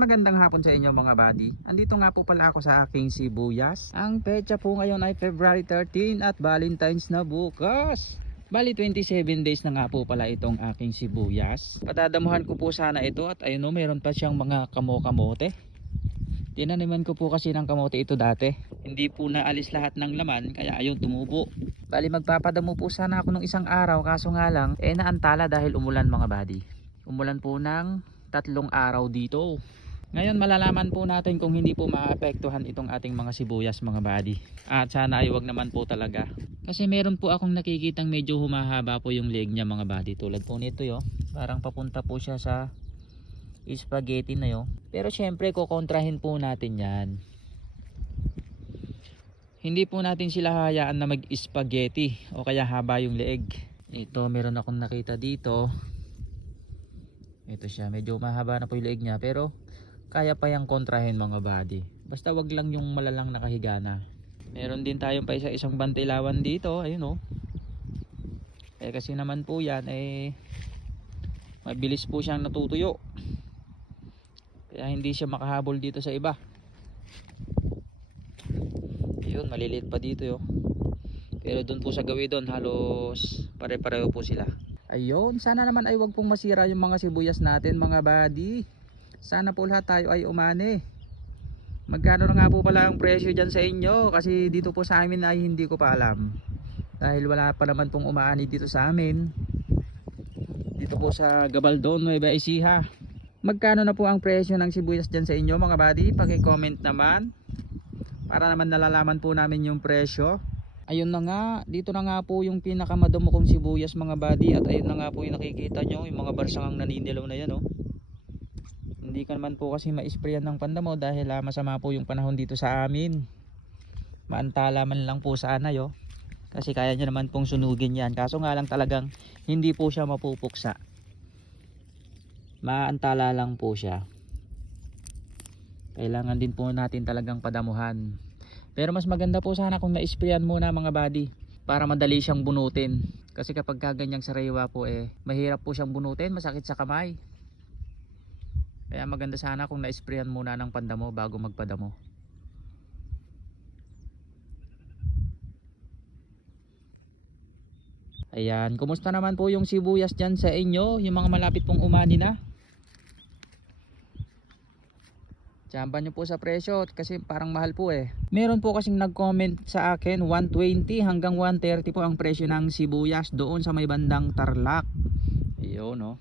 magandang hapon sa inyo mga buddy. Andito nga po pala ako sa aking sibuyas. Ang petsa po ngayon ay February 13 at Valentine's na bukas. Bali 27 days na nga po pala itong aking sibuyas. Patadamuhan ko po sana ito at ayun o, meron pa siyang mga kamote. Tinaniman ko po kasi ng kamote ito dati. Hindi po naalis lahat ng laman kaya ayun tumubo. Bali magpapadamo po sana ako ng isang araw kaso nga lang naantala dahil umulan mga buddy. Umulan po ng 3 araw dito. Ngayon malalaman po natin kung hindi po maapektuhan itong ating mga sibuyas mga buddy. At sana ay wag naman po talaga. Kasi meron po akong nakikitang medyo humahaba po yung leg niya mga buddy. Tulad po nito yo. Parang papunta po siya sa spaghetti na yo. Pero syempre kukontrahin po natin yan. Hindi po natin sila hayaan na mag spaghetti o kaya haba yung leeg. Ito meron akong nakita dito. Ito siya, medyo mahaba na po yung leeg niya pero kaya pa yung kontrahin mga buddy. Basta wag lang yung malalang nakahiga na. Meron din tayong pa isang bantilawan dito, ayun oh. Kasi naman po yan mabilis po siyang natutuyo. Kaya hindi siya makahabol dito sa iba. Ayun, maliliit pa dito yo. Pero doon po sa gawi doon halos pare-pareho po sila. Ayun, sana naman ay wag pong masira yung mga sibuyas natin mga buddy. Sana po lahat tayo ay umani. Magkano na nga po pala ang presyo dyan sa inyo? Kasi dito po sa amin ay hindi ko pa alam. Dahil wala pa naman pong umaani dito sa amin. Dito po sa Gabaldon, Nueva Ecija. Magkano na po ang presyo ng sibuyas dyan sa inyo mga buddy? Paki-comment naman. Para naman nalalaman po namin yung presyo. Ayun na nga, dito na nga po yung pinakamadamo kong sibuyas mga buddy. At ayun na nga po yung nakikita nyo, yung mga barsangang naninilaw na yan oh. Hindi ka naman po kasi ma-sprayan ng pandamo dahil masama po yung panahon dito sa amin. Maantala man lang po sana yo. Kasi kaya nyo naman pong sunugin yan. Kaso nga lang talagang hindi po siya mapupuksa. Maantala lang po siya. Kailangan din po natin talagang padamuhan. Pero mas maganda po sana kung na-sprayan muna mga buddy para madali siyang bunutin. Kasi kapag kaganyang sariwa po mahirap po siyang bunutin, masakit sa kamay. Kaya maganda sana kung na-sprayan muna ng pandamo bago magpadamo. Ayan, kumusta naman po yung sibuyas dyan sa inyo? Yung mga malapit pong umani na? Tsamban nyo po sa presyo kasi parang mahal po Meron po kasing nag-comment sa akin 120 hanggang 130 po ang presyo ng sibuyas doon sa may bandang Tarlac. Ayun no.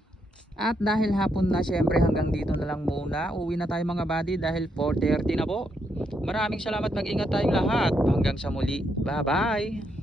At dahil hapon na syempre hanggang dito na lang muna. Uwi na tayo mga buddy dahil 4:30 na po. Maraming salamat, mag-ingat tayong lahat. Hanggang sa muli. Bye bye.